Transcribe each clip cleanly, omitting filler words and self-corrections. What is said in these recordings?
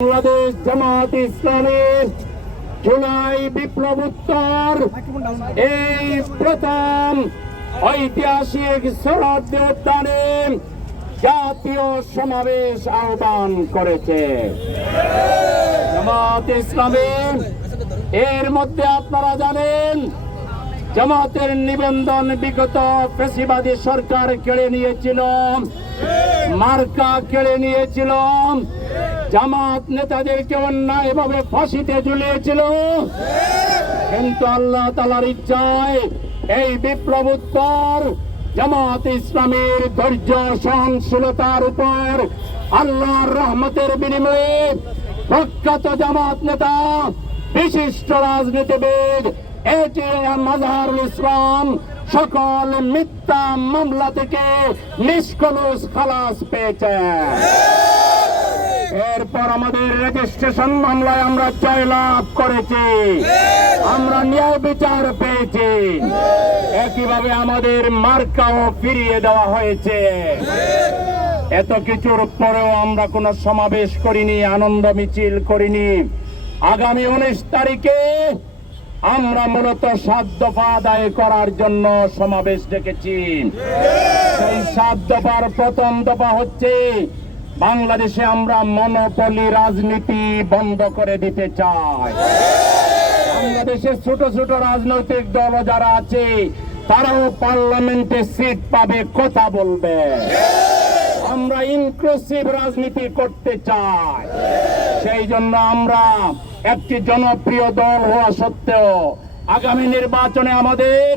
বাংলাদেশ জামাত ইসলামের জুলাই বিপ্লবোত্তর এই প্রথম ঐতিহাসিক শরৎ উদ্যানে জাতীয় সমাবেশ আহ্বান করেছে জামাত ইসলামী। এর মধ্যে আপনারা জানেন জামাতের নিবন্ধন বিগত ফ্যাসিবাদী সরকার কেড়ে নিয়েছিল, মার্কা কেড়ে নিয়েছিল, জামাত নেতাদেরকে অন্যায়ভাবে ফাঁসিতে ঝুলিয়েছিল। কিন্তু আল্লাহ তাআলার ইচ্ছায় এই বিপ্লবোত্তর জামাত ইসলামের ধৈর্য সহনশীলতার উপর আল্লাহর রহমতের বিনিময়ে প্রখ্যাত জামাত নেতা, বিশিষ্ট রাজনীতিবিদ এটিএম মাজহারুল ইসলাম সকল মিথ্যা মামলা থেকে নিষ্কলুষ খালাস পেয়েছে। এরপর আমাদের রেজিস্ট্রেশন মামলায় আমরা জয়লাভ করেছি, আমরা ন্যায় বিচার পেয়েছি। একইভাবে আমাদের মার্কাও ফিরিয়ে দেওয়া হয়েছে। এত কিছুর পরেও আমরা কোনো সমাবেশ করিনি, আনন্দ মিছিল করিনি। আগামী 19 তারিখে আমরা মূলত 7 দফা আদায় করার জন্য সমাবেশ ডেকেছি। সেই 7 দফার প্রথম দফা হচ্ছে বাংলাদেশে আমরা মনোপলি রাজনীতি বন্ধ করে দিতে চাই। বাংলাদেশে ছোট ছোট রাজনৈতিক দল যারা আছে তারাও পার্লামেন্টে সিট পাবে, কথা বলবে। আমরা ইনক্লুসিভ রাজনীতি করতে চাই। সেই জন্য আমরা একটি জনপ্রিয় দল হওয়া সত্ত্বেও আগামী নির্বাচনে আমাদের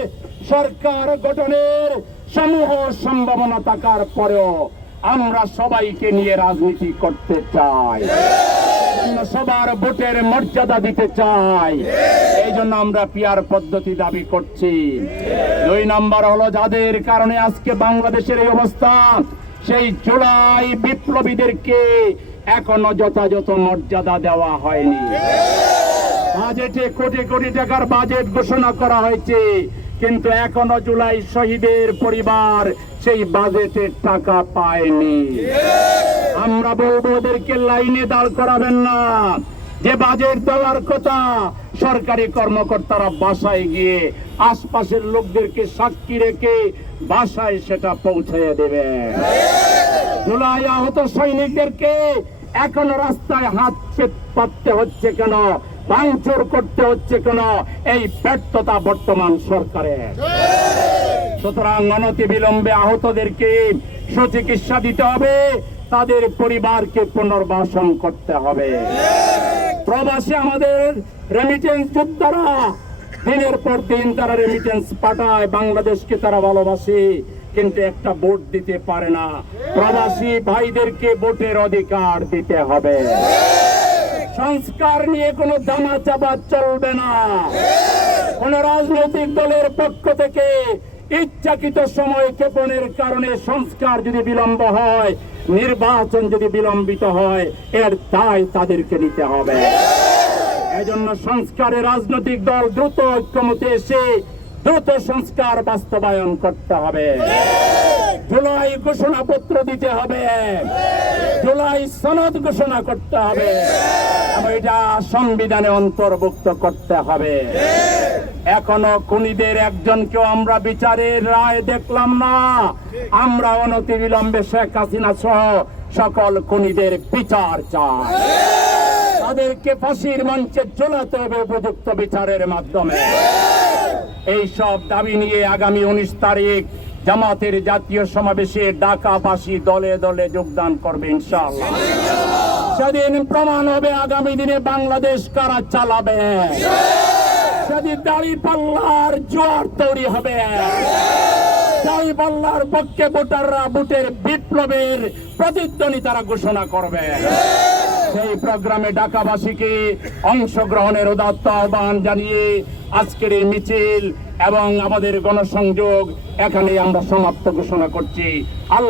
সরকার গঠনের সমূহ সম্ভাবনা থাকার পরেও আমরা সবাইকে নিয়ে রাজনীতি করতে চাই। সবার ভোটের মর্যাদা দিতে চাই। এই জন্য আমরা পিয়ার পদ্ধতি দাবি করছি। 2 নম্বর হলো যাদের কারণে আজকে বাংলাদেশের এই অবস্থা, সেই জুলাই বিপ্লবীদেরকে এখনো যথাযথ মর্যাদা দেওয়া হয়নি। বাজেটে কোটি কোটি টাকার বাজেট ঘোষণা করা হয়েছে, কিন্তু এখনো জুলাই শহীদের পরিবার সেই বাজেটের টাকা পায়নি। আমরা বলবো ওদেরকে লাইনে দাঁড় করাবেন না। যে বাজেট দেওয়ার কথা সরকারি কর্মকর্তারা বাসায় গিয়ে আশপাশের লোকদেরকে সাক্ষী রেখে বাসায় সেটা পৌঁছে দেবে। জুলাই আহত সৈনিকদেরকে এখনো রাস্তায় হাত পাততে হচ্ছে কেন, ভাঙচুর করতে হচ্ছে কেন? এই ব্যর্থতা বর্তমান সরকারের। সুতরাং অনতিবিলম্বে আহতদেরকে সুচিকিৎসা দিতে হবে, তাদের পরিবারকে পুনর্বাসন করতে হবে। প্রবাসী আমাদের রেমিটেন্স যোদ্ধারা দিনের পর দিন তারা রেমিটেন্স পাঠায়, বাংলাদেশকে তারা ভালোবাসে, কিন্তু একটা ভোট দিতে পারে না। প্রবাসী ভাইদেরকে ভোটের অধিকার দিতে হবে। সংস্কার নিয়ে কোনো দামাচাপা চলবে না। কোন রাজনৈতিক দলের পক্ষ থেকে ইচ্ছাকৃত সময় ক্ষেপণের কারণে সংস্কার যদি বিলম্ব হয়, নির্বাচন যদি বিলম্বিত হয়, এর দায় তাদেরকে নিতে হবে। এজন্য সংস্কারে রাজনৈতিক দল দ্রুত ঐক্যমতে এসে দ্রুত সংস্কার বাস্তবায়ন করতে হবে। জুলাই ঘোষণাপত্র দিতে হবে, জুলাই সনদ ঘোষণা করতে হবে, এটা সংবিধানে অন্তর্ভুক্ত করতে হবে। এখনো খুনিদের একজনকেও আমরা বিচারের রায় দেখলাম না। আমরা অনতিবিলম্বে শেখ হাসিনা সহ সকল খুনিদের বিচার চাই। তাদেরকে ফাঁসির মঞ্চে ঝোলাতে হবে উপযুক্ত বিচারের মাধ্যমে। এই সব দাবি নিয়ে আগামী 19 তারিখ জামাতের জাতীয় সমাবেশে ঢাকাবাসী দলে দলে যোগদান করবে ইনশাআল্লাহ। সেদিন প্রমাণ হবে আগামী দিনে বাংলাদেশ কারা চালাবে। সেদিন দাঁড়িপাল্লার জোয়ার তৈরি হবে। দাঁড়িপাল্লার পক্ষে ভোটাররা ভোটের বিপ্লবের প্রতিধ্বনি তারা ঘোষণা করবে। সেই প্রোগ্রামে ঢাকাবাসীকে অংশগ্রহণের উদাত্ত আহ্বান জানিয়ে আজকের এই মিছিল এবং আমাদের গণসংযোগ এখানে আমরা সমাপ্ত ঘোষণা করছি। আল্লাহ